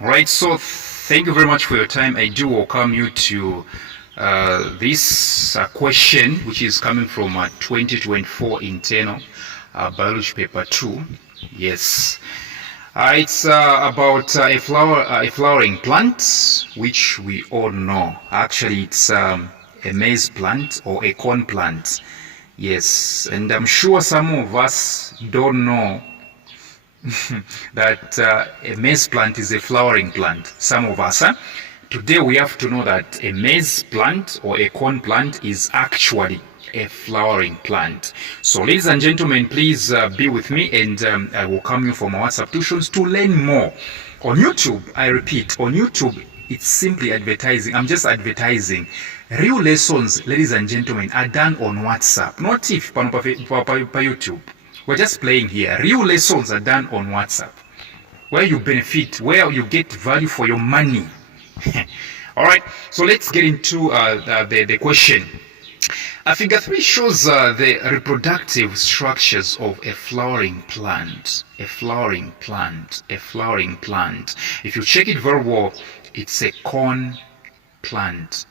Right, so thank you very much for your time. I do welcome you to this question, which is coming from 2024 internal biology paper 2. Yes, it's about a flowering plant, which we all know. Actually, it's a maize plant or a corn plant. Yes, and I'm sure some of us don't know that a maize plant is a flowering plant. Some of us. Today we have to know that a maize plant or a corn plant is actually a flowering plant. So ladies and gentlemen, please be with me, and I will come you for my WhatsApp tuitions to learn more. On YouTube, I repeat, on YouTube, it's simply advertising. I'm just advertising. Real lessons, ladies and gentlemen, are done on WhatsApp, not if by YouTube. We're just playing here. Real lessons are done on WhatsApp, where you benefit, where you get value for your money. All right, so let's get into the question. Figure 3 shows the reproductive structures of a flowering plant. A flowering plant. A flowering plant. If you check it very well, it's a corn plant.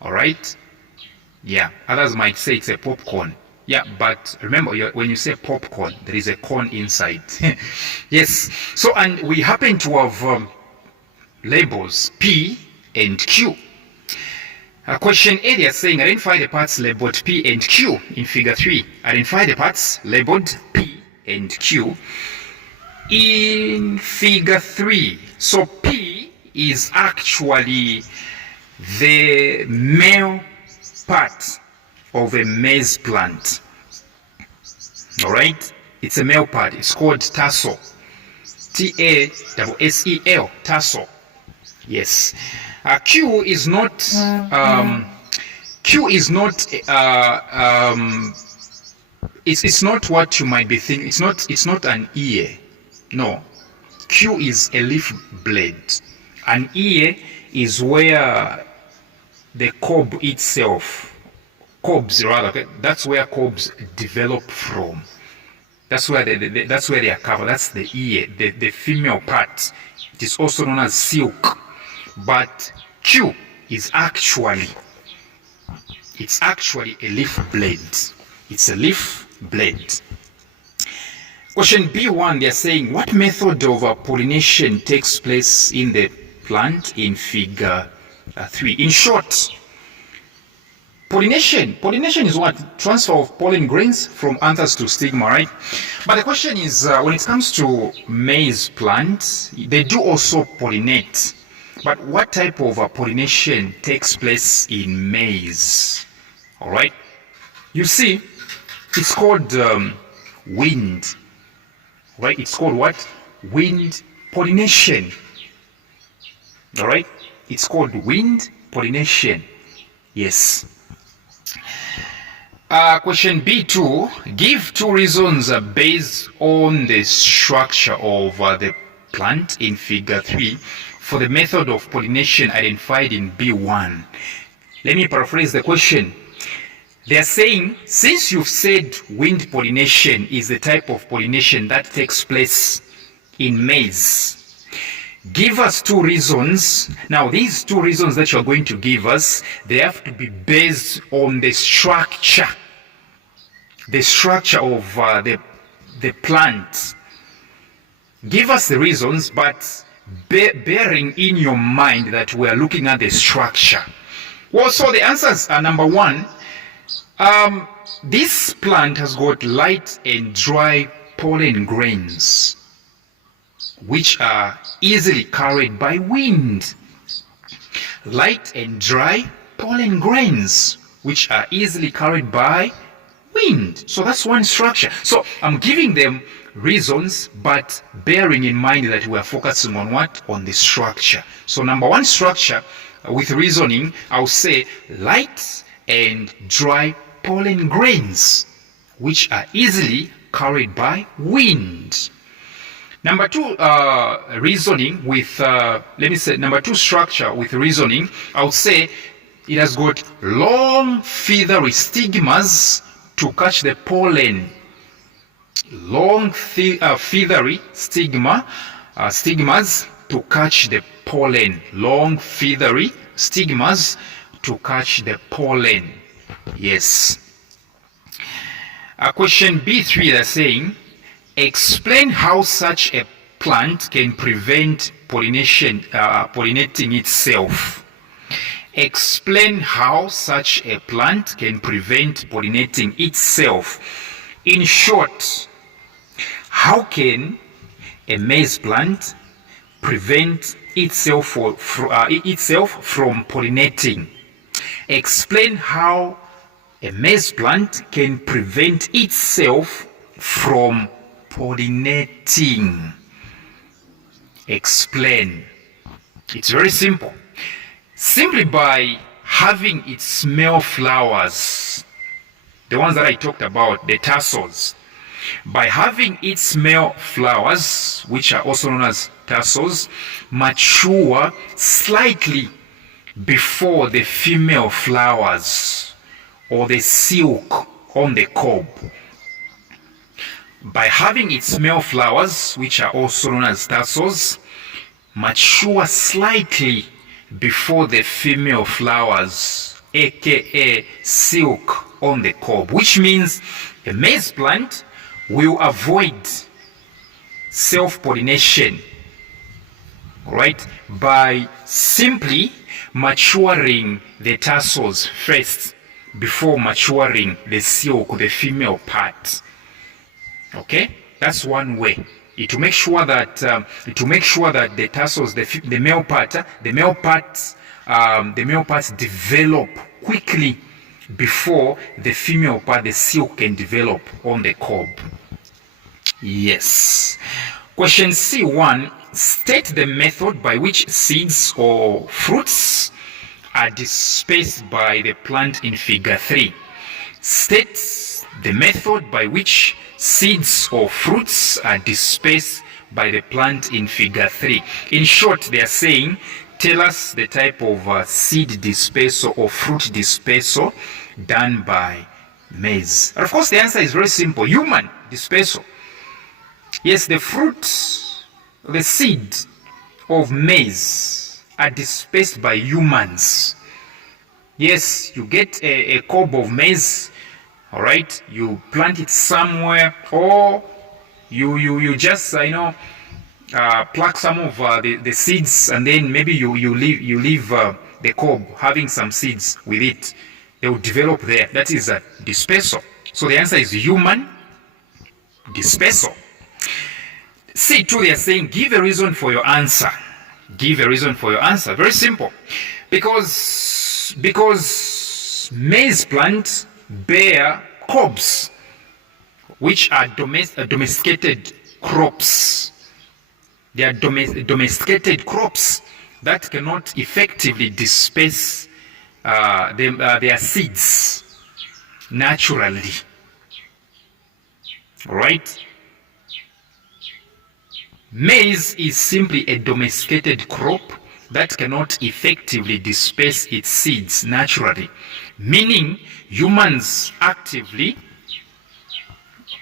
All right? Yeah, others might say it's a popcorn. Yeah, but remember, when you say popcorn, there is a corn inside. Yes. So, and we happen to have labels P and Q. Question A, they are saying identify the parts labeled P and Q in figure 3. Identify the parts labeled P and Q in figure 3. So P is actually the male part of a maize plant. All right, it's a male part. It's called tassel. Tassel. Tassel. Yes. Q is not. Q is not. It's not what you might be thinking. It's not an ear. No. Q is a leaf blade. An ear is where the cob itself. Cobs rather, okay? That's where cobs develop from. That's where they are covered. That's the ear, the female part. It is also known as silk. But Q is actually a leaf blade. It's a leaf blade. Question B1, they are saying what method of pollination takes place in the plant in figure 3? In short, Pollination is what? Transfer of pollen grains from anthers to stigma, right? But the question is, when it comes to maize plants, they do also pollinate. But what type of pollination takes place in maize? All right? You see, it's called wind. Right? It's called what? Wind pollination. All right? It's called wind pollination. Yes. Question B2, give 2 reasons based on the structure of the plant in figure 3 for the method of pollination identified in B1. Let me paraphrase the question. They are saying, since you've said wind pollination is the type of pollination that takes place in maize, give us 2 reasons. Now, these 2 reasons that you're going to give us, they have to be based on the structure of the plant. Give us the reasons, but bearing in your mind that we are looking at the structure. Well, so the answers are number 1. This plant has got light and dry pollen grains, which are easily carried by wind. Light and dry pollen grains, which are easily carried by wind. So that's one structure. So I'm giving them reasons, but bearing in mind that we are focusing on what? On the structure. So number 1 structure, with reasoning, I'll say light and dry pollen grains, which are easily carried by wind. Number 2 reasoning with, number 2 structure with reasoning, I would say it has got long feathery stigmas to catch the pollen. Long feathery stigma stigmas to catch the pollen. Long, feathery stigmas to catch the pollen. Yes. Question B3, they're saying, explain how such a plant can prevent pollinating itself. Explain how such a plant can prevent pollinating itself. In short, how can a maize plant prevent itself from pollinating? Explain how a maize plant can prevent itself from pollinating. Explain. It's very simple. Simply by having its male flowers, the ones that I talked about, the tassels, by having its male flowers, which are also known as tassels, mature slightly before the female flowers or the silk on the cob. By having its male flowers, which are also known as tassels, mature slightly before the female flowers, aka silk on the cob, which means a maize plant will avoid self-pollination, right, by simply maturing the tassels first before maturing the silk, the female part. Okay, that's one way. To make sure that the tassels, the male parts develop quickly before the female part, the silk, can develop on the cob. Yes. Question C1, state the method by which seeds or fruits are dispersed by the plant in figure 3. State the method by which seeds or fruits are dispersed by the plant in figure 3. In short, they are saying, tell us the type of seed dispersal or fruit dispersal done by maize. And of course, the answer is very simple: human dispersal. Yes, the fruit, the seed of maize are dispersed by humans. Yes, you get a cob of maize, all right, you plant it somewhere, or you just pluck some of the seeds, and then maybe you leave the cob having some seeds with it. They will develop there. That is a dispersal. So the answer is human dispersal. C2, they are saying, give a reason for your answer. Give a reason for your answer. Very simple. Because maize plants bear cobs, which are domesticated crops. They are domesticated crops that cannot effectively disperse their seeds naturally. Right? Maize is simply a domesticated crop that cannot effectively disperse its seeds naturally, meaning humans actively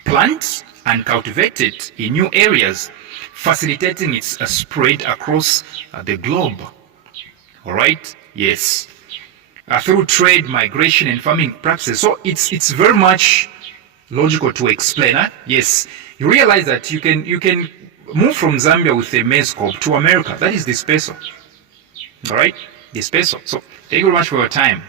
plant and cultivate it in new areas, facilitating its spread across the globe. All right? Yes. Through trade, migration, and farming practices. So it's very much logical to explain. Yes. You realize that you can move from Zambia with a maize cob to America. That is dispersal. All right? Dispersal. So thank you very much for your time.